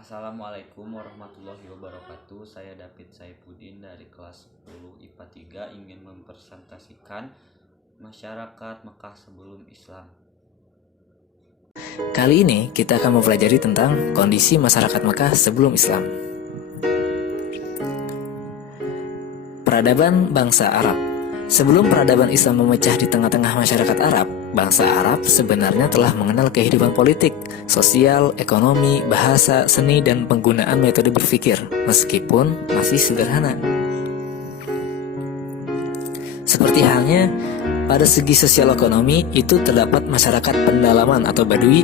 Assalamualaikum warahmatullahi wabarakatuh. Saya David Saifuddin dari kelas 10 IPA 3 ingin mempresentasikan masyarakat Mekah sebelum Islam. Kali ini kita akan mempelajari tentang kondisi masyarakat Mekah sebelum Islam. Peradaban bangsa Arab. Sebelum peradaban Islam memecah di tengah-tengah masyarakat Arab, bangsa Arab sebenarnya telah mengenal kehidupan politik, sosial, ekonomi, bahasa, seni, dan penggunaan metode berpikir, meskipun masih sederhana. Seperti halnya pada segi sosial ekonomi itu terdapat masyarakat pendalaman atau badui,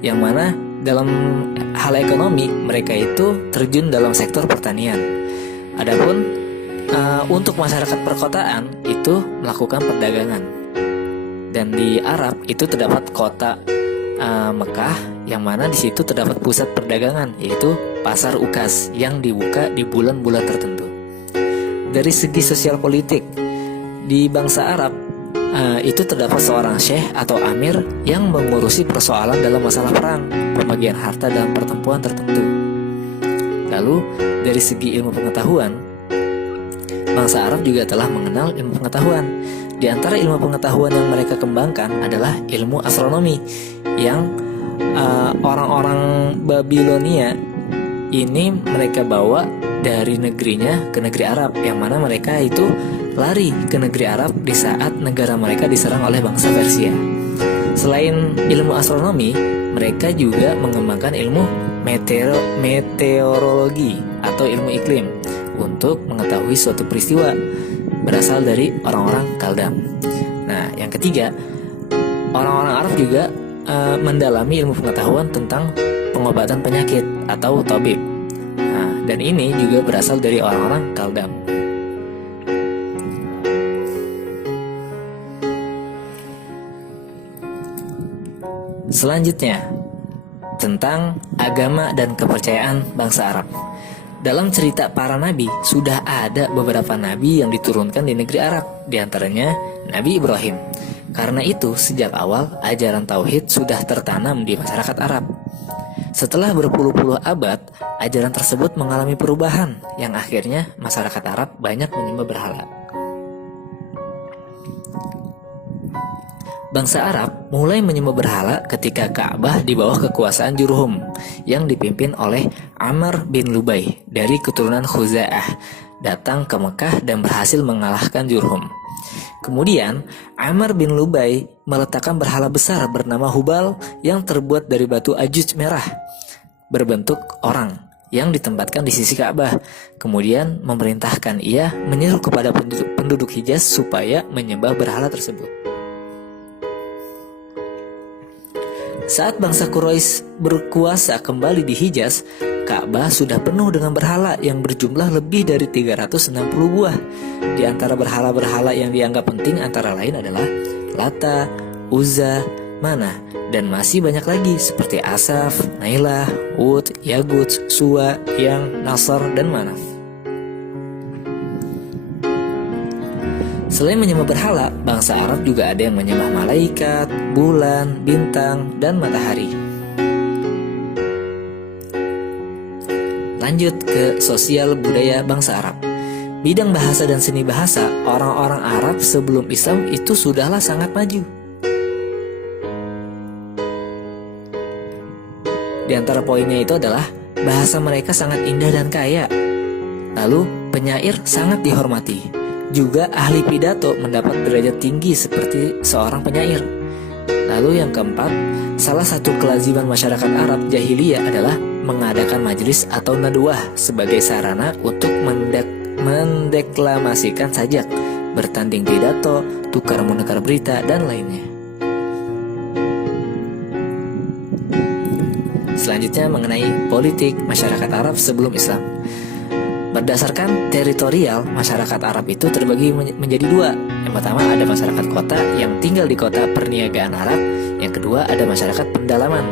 yang mana dalam hal ekonomi mereka itu terjun dalam sektor pertanian. Adapun untuk masyarakat perkotaan itu melakukan perdagangan. Dan di Arab itu terdapat kota Mekah, yang mana di situ terdapat pusat perdagangan, yaitu pasar Ukaz yang dibuka di bulan-bulan tertentu. Dari segi sosial politik, di bangsa Arab itu terdapat seorang syekh atau amir yang mengurusi persoalan dalam masalah perang, pembagian harta dalam pertempuran tertentu. Lalu dari segi ilmu pengetahuan, bangsa Arab juga telah mengenal ilmu pengetahuan. Di antara ilmu pengetahuan yang mereka kembangkan adalah ilmu astronomi, yang orang-orang Babilonia ini mereka bawa dari negerinya ke negeri Arab, yang mana mereka itu lari ke negeri Arab di saat negara mereka diserang oleh bangsa Persia. Selain ilmu astronomi, mereka juga mengembangkan ilmu meteorologi atau ilmu iklim untuk mengetahui suatu peristiwa berasal dari orang-orang Kaldam. Nah, yang ketiga, orang-orang Arab juga mendalami ilmu pengetahuan tentang pengobatan penyakit atau tabib. Nah, dan ini juga berasal dari orang-orang Kaldam. Selanjutnya, tentang agama dan kepercayaan bangsa Arab. Dalam cerita para nabi, sudah ada beberapa nabi yang diturunkan di negeri Arab, di antaranya Nabi Ibrahim. Karena itu, sejak awal, ajaran tauhid sudah tertanam di masyarakat Arab. Setelah berpuluh-puluh abad, ajaran tersebut mengalami perubahan, yang akhirnya masyarakat Arab banyak menyembah berhala. Bangsa Arab mulai menyembah berhala ketika Ka'bah di bawah kekuasaan Jurhum yang dipimpin oleh Amr bin Lubai dari keturunan Khuza'ah datang ke Mekah dan berhasil mengalahkan Jurhum. Kemudian Amr bin Lubai meletakkan berhala besar bernama Hubal yang terbuat dari batu ajuj merah berbentuk orang yang ditempatkan di sisi Ka'bah. Kemudian memerintahkan ia menyuruh kepada penduduk Hijaz supaya menyembah berhala tersebut. Saat bangsa Quraisy berkuasa kembali di Hijaz, Ka'bah sudah penuh dengan berhala yang berjumlah lebih dari 360 buah. Di antara berhala-berhala yang dianggap penting antara lain adalah Lata, Uzza, Manah, dan masih banyak lagi seperti Asaf, Nailah, Wud, Yagut, Suwa, Yang, Nasr, dan Manaf. Selain menyembah berhala, bangsa Arab juga ada yang menyembah malaikat, bulan, bintang, dan matahari. Lanjut ke sosial budaya bangsa Arab. Bidang bahasa dan seni bahasa, orang-orang Arab sebelum Islam itu sudahlah sangat maju. Di antara poinnya itu adalah bahasa mereka sangat indah dan kaya. Lalu penyair sangat dihormati. Juga ahli pidato mendapat derajat tinggi seperti seorang penyair. Lalu yang keempat, salah satu kelaziman masyarakat Arab jahiliyah adalah mengadakan majelis atau nadwah sebagai sarana untuk mendeklamasikan sajak, bertanding pidato, tukar-menukar berita, dan lainnya. Selanjutnya mengenai politik masyarakat Arab sebelum Islam. Berdasarkan teritorial, masyarakat Arab itu terbagi menjadi dua. Yang pertama ada masyarakat kota yang tinggal di kota perniagaan Arab. Yang kedua ada masyarakat pendalaman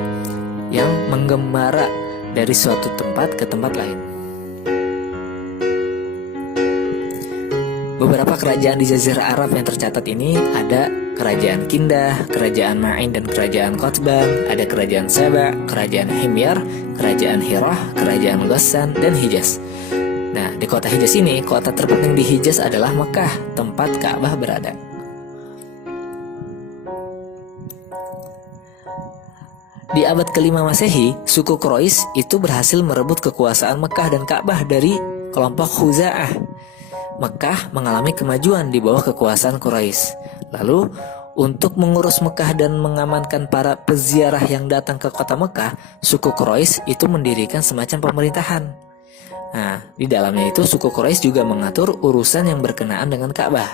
yang menggembara dari suatu tempat ke tempat lain. Beberapa kerajaan di Jazirah Arab yang tercatat ini ada Kerajaan Kindah, Kerajaan Ma'in dan Kerajaan Qotbah, ada Kerajaan Saba, Kerajaan Himyar, Kerajaan Hirah, Kerajaan Ghassan, dan Hijaz. Nah, di kota Hijaz ini, kota terpenting di Hijaz adalah Mekah, tempat Ka'bah berada. Di abad kelima Masehi, suku Quraisy itu berhasil merebut kekuasaan Mekah dan Ka'bah dari kelompok Khuza'ah. Mekah mengalami kemajuan di bawah kekuasaan Quraisy. Lalu, untuk mengurus Mekah dan mengamankan para peziarah yang datang ke kota Mekah, suku Quraisy itu mendirikan semacam pemerintahan. Nah, di dalamnya itu suku Quraisy juga mengatur urusan yang berkenaan dengan Ka'bah.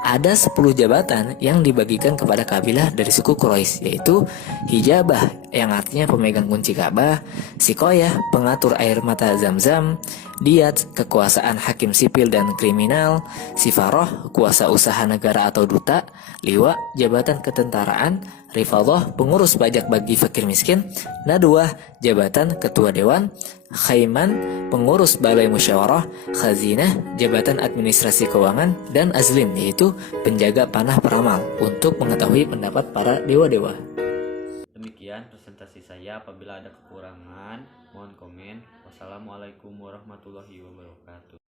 Ada 10 jabatan yang dibagikan kepada kabilah dari suku Quraisy, yaitu Hijabah yang artinya pemegang kunci Ka'bah, Sikoyah pengatur air mata Zam-Zam, Diyat kekuasaan hakim sipil dan kriminal, Sifaroh kuasa usaha negara atau duta, Liwa jabatan ketentaraan, Rifadhah pengurus pajak bagi fakir miskin, Nadwah jabatan ketua dewan, Khaiman pengurus balai musyawarah, Khazinah jabatan administrasi keuangan, dan Azlim yaitu penjaga panah peramal untuk mengetahui pendapat para dewa-dewa. Demikian presentasi saya. Apabila ada kekurangan, mohon komen. Wassalamualaikum warahmatullahi wabarakatuh.